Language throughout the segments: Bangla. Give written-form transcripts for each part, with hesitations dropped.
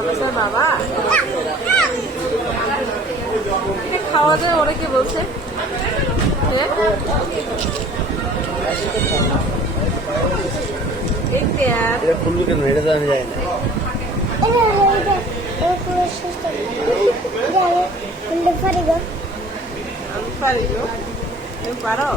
আবেসার বাবা খাওয়া যায় ওরা কি বলছে ফুলু কেন এটা জানা যায় না আমি পারি গো তুমি পারো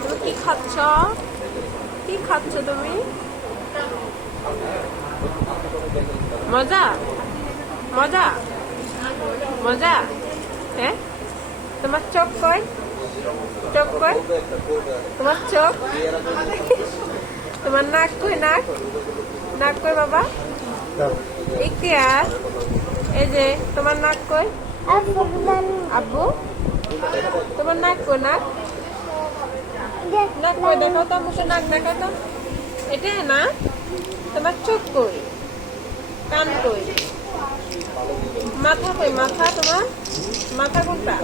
তুমি কি খাচ্ছ তুমি মজা মজা মজা হ্যাঁ তোমার চোখ কই তোমার চোখ তোমার নাক কই নাক কই বাবা ইখতিয়ার এই যে তোমার নাক কই আব্বু তোমার নাক কই নাক কই দেখাও তো মুখে নাক দেখাও তো এটা না তোমার চোখ কই কান কই মাথা কই মাথা তোমার মাথা কোনটা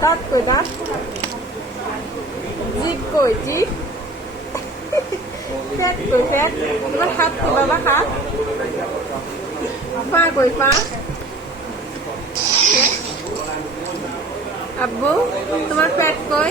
দাঁত কই দাঁত জিভ কই জিভ পেট কই পেট তোমার হাত কই বাবা হাত পা কই পা আব্বু তোমার পেট কই